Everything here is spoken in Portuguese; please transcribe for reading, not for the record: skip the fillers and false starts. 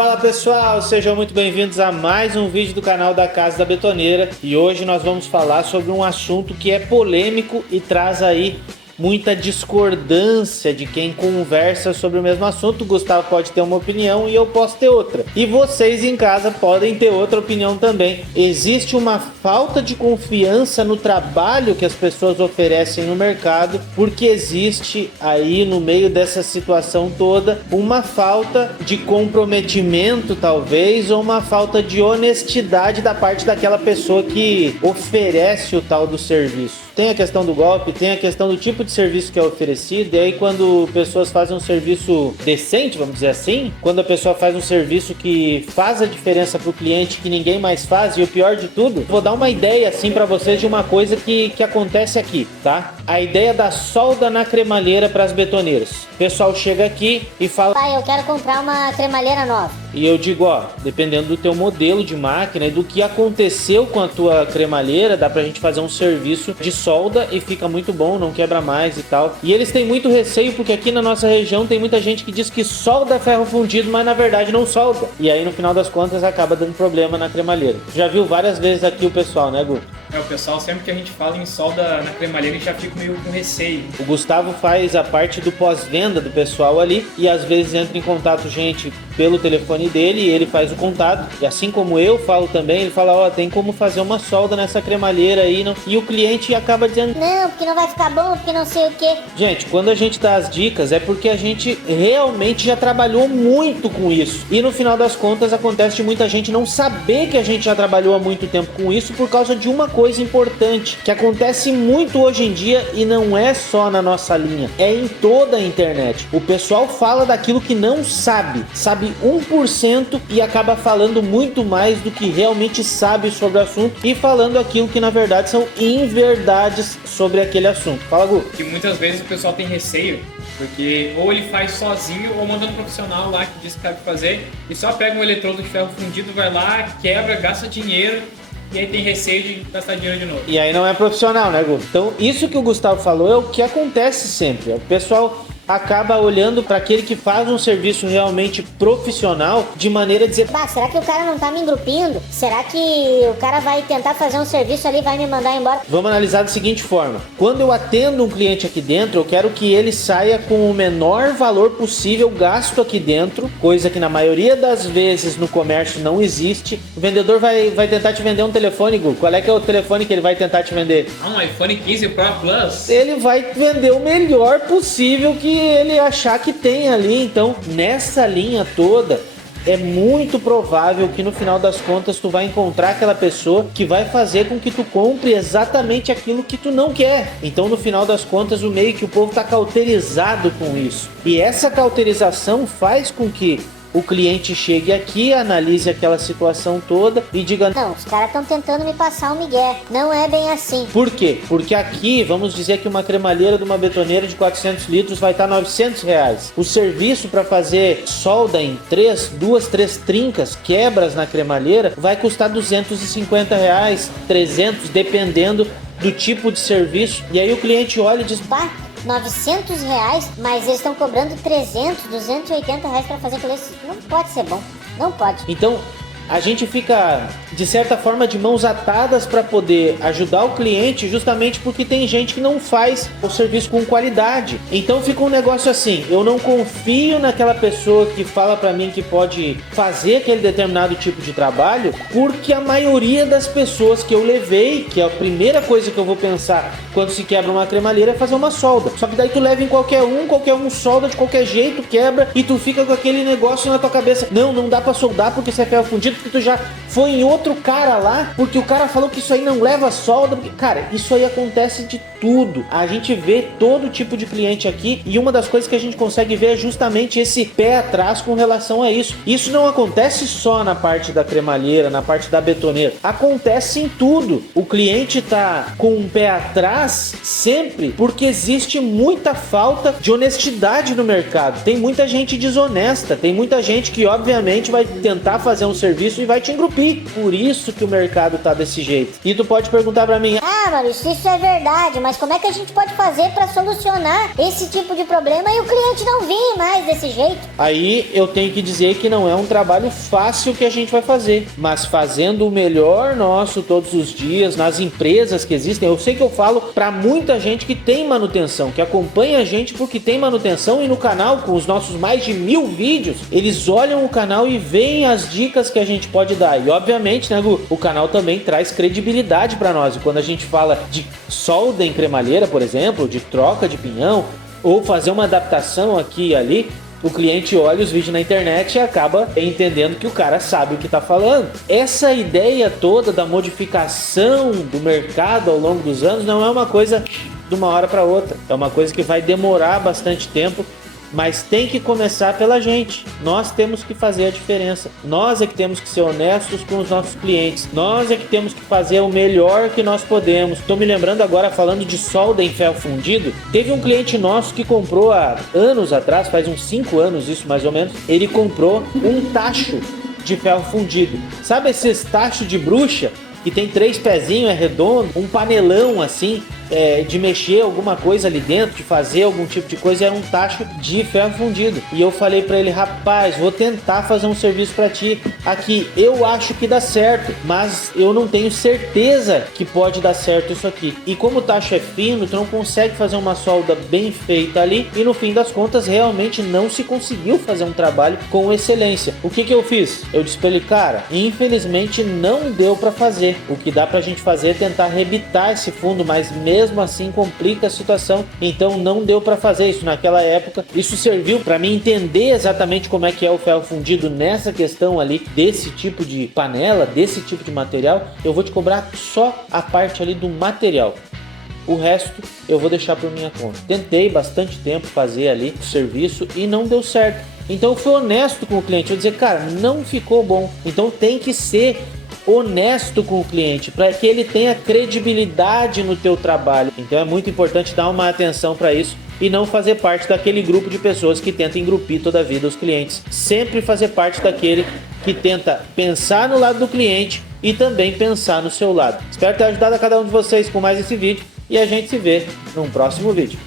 Fala pessoal, sejam muito bem-vindos a mais um vídeo do canal da Casa da Betoneira. E hoje nós vamos falar sobre um assunto que é polêmico e traz aí muita discordância de quem conversa sobre o mesmo assunto. O Gustavo pode ter uma opinião e eu posso ter outra. E vocês em casa podem ter outra opinião também. Existe uma falta de confiança no trabalho que as pessoas oferecem no mercado, porque existe aí no meio dessa situação toda uma falta de comprometimento talvez, ou uma falta de honestidade da parte daquela pessoa que oferece o tal do serviço. Tem a questão do golpe, tem a questão do tipo de serviço que é oferecido, e aí quando pessoas fazem um serviço decente, vamos dizer assim, quando a pessoa faz um serviço que faz a diferença para o cliente, que ninguém mais faz, e o pior de tudo, vou dar uma ideia assim para vocês de uma coisa que acontece aqui, tá? A ideia da solda na cremalheira para as betoneiras. O pessoal chega aqui e fala: pai, eu quero comprar uma cremalheira nova. E eu digo, ó, dependendo do teu modelo de máquina e do que aconteceu com a tua cremalheira, dá pra gente fazer um serviço de solda e fica muito bom, não quebra mais e tal. E eles têm muito receio porque aqui na nossa região tem muita gente que diz que solda ferro fundido, mas na verdade não solda. E aí no final das contas acaba dando problema na cremalheira. Já viu várias vezes aqui o pessoal, né, Gu? O pessoal, sempre que a gente fala em solda na cremalheira, já fica meio com receio. O Gustavo faz a parte do pós-venda do pessoal ali e às vezes entra em contato gente pelo telefone dele e ele faz o contato. E assim como eu falo também, ele fala, ó, tem como fazer uma solda nessa cremalheira aí, não? E o cliente acaba dizendo, não, porque não vai ficar bom, porque não sei o que. Gente, quando a gente dá as dicas é porque a gente realmente já trabalhou muito com isso. E no final das contas acontece de muita gente não saber que a gente já trabalhou há muito tempo com isso por causa de uma coisa importante que acontece muito hoje em dia e não é só na nossa linha, é em toda a internet. O pessoal fala daquilo que não sabe 1% e acaba falando muito mais do que realmente sabe sobre o assunto e falando aquilo que na verdade são inverdades sobre aquele assunto. Fala, Gu. Que muitas vezes o pessoal tem receio, porque ou ele faz sozinho ou manda um profissional lá que diz que sabe fazer e só pega um eletrodo de ferro fundido, vai lá, quebra, gasta dinheiro. E aí tem receio de gastar dinheiro de novo. E aí não é profissional, né, Gu? Então isso que o Gustavo falou é o que acontece sempre. O pessoal acaba olhando para aquele que faz um serviço realmente profissional de maneira a dizer, bah, será que o cara não tá me engrupindo? Será que o cara vai tentar fazer um serviço ali e vai me mandar embora? Vamos analisar da seguinte forma: quando eu atendo um cliente aqui dentro, eu quero que ele saia com o menor valor possível gasto aqui dentro, coisa que na maioria das vezes no comércio não existe. O vendedor vai tentar te vender um telefone, Gu. Qual é que é o telefone que ele vai tentar te vender? Um iPhone 15 Pro Plus. Ele vai vender o melhor possível que ele achar que tem ali. Então, nessa linha toda, é muito provável que no final das contas tu vai encontrar aquela pessoa que vai fazer com que tu compre exatamente aquilo que tu não quer. Então, no final das contas, o meio que o povo tá cauterizado com isso. E essa cauterização faz com que o cliente chegue aqui, analise aquela situação toda e diga, não, os caras estão tentando me passar um migué, não é bem assim. Por quê? Porque aqui, vamos dizer que uma cremalheira de uma betoneira de 400 litros vai estar R$900. O serviço para fazer solda em 2, 3 trincas, quebras na cremalheira, vai custar R$250, 300, dependendo do tipo de serviço. E aí o cliente olha e diz, bah, R$900, mas eles estão cobrando 300, 280 reais para fazer aquilo. Não pode ser bom, não pode. Então a gente fica de certa forma de mãos atadas para poder ajudar o cliente, justamente porque tem gente que não faz o serviço com qualidade. Então fica um negócio assim, eu não confio naquela pessoa que fala para mim que pode fazer aquele determinado tipo de trabalho, porque a maioria das pessoas que eu levei, que é a primeira coisa que eu vou pensar quando se quebra uma cremalheira é fazer uma solda. Só que daí tu leva em qualquer um solda de qualquer jeito, quebra e tu fica com aquele negócio na tua cabeça, não dá para soldar porque isso é ferro fundido, porque tu já foi em outro cara lá, porque o cara falou que isso aí não leva solda. Cara, isso aí acontece de tudo. A gente vê todo tipo de cliente aqui e uma das coisas que a gente consegue ver é justamente esse pé atrás com relação a isso. Isso não acontece só na parte da cremalheira, na parte da betoneira. Acontece em tudo. O cliente tá com um pé atrás sempre porque existe muita falta de honestidade no mercado. Tem muita gente desonesta, tem muita gente que obviamente vai tentar fazer um serviço serviço e vai te engrupir. Por isso que o mercado tá desse jeito. E tu pode perguntar pra mim: Ah, Maurício, isso é verdade, mas como é que a gente pode fazer pra solucionar esse tipo de problema e o cliente não vir mais desse jeito? aí eu tenho que dizer que não é um trabalho fácil que a gente vai fazer, mas fazendo o melhor nosso todos os dias, nas empresas que existem. Eu sei que eu falo pra muita gente que tem manutenção, que acompanha a gente porque tem manutenção, e no canal, com os nossos mais de 1000 vídeos, eles olham o canal e veem as dicas que a gente pode dar. E obviamente, né, Gu, o canal também traz credibilidade pra nós. E quando a gente fala de solda em cremalheira, por exemplo, de troca de pinhão, ou fazer uma adaptação aqui e ali, o cliente olha os vídeos na internet e acaba entendendo que o cara sabe o que está falando. Essa ideia toda da modificação do mercado ao longo dos anos não é uma coisa de uma hora para outra. É uma coisa que vai demorar bastante tempo, mas tem que começar pela gente. Nós temos que fazer a diferença. Nós é que temos que ser honestos com os nossos clientes. Nós é que temos que fazer o melhor que nós podemos. Estou me lembrando agora, falando de solda em ferro fundido. Teve um cliente nosso que comprou há anos atrás, faz uns 5 anos isso mais ou menos. Ele comprou um tacho de ferro fundido. Sabe esses tachos de bruxa? Que tem 3 pezinhos, é redondo, um panelão assim, de mexer alguma coisa ali dentro, de fazer algum tipo de coisa. Era um tacho de ferro fundido. E eu falei pra ele: rapaz, vou tentar fazer um serviço pra ti aqui, eu acho que dá certo, mas eu não tenho certeza que pode dar certo isso aqui. E como o tacho é fino, tu não consegue fazer uma solda bem feita ali, e no fim das contas realmente não se conseguiu fazer um trabalho com excelência. O que eu fiz? Eu disse pra ele: cara, infelizmente não deu pra fazer. O que dá pra gente fazer é tentar rebitar esse fundo, mas mesmo assim complica a situação. Então não deu pra fazer isso naquela época. Isso serviu pra mim entender exatamente como é que é o ferro fundido nessa questão ali, desse tipo de panela, desse tipo de material. Eu vou te cobrar só a parte ali do material. O resto eu vou deixar por minha conta. Tentei bastante tempo fazer ali o serviço e não deu certo. Então eu fui honesto com o cliente. Eu vou dizer: cara, não ficou bom. Então tem que ser honesto com o cliente para que ele tenha credibilidade no teu trabalho. Então é muito importante dar uma atenção para isso e não fazer parte daquele grupo de pessoas que tenta engrupir toda a vida os clientes. Sempre fazer parte daquele que tenta pensar no lado do cliente e também pensar no seu lado. Espero ter ajudado a cada um de vocês com mais esse vídeo, e a gente se vê num próximo vídeo.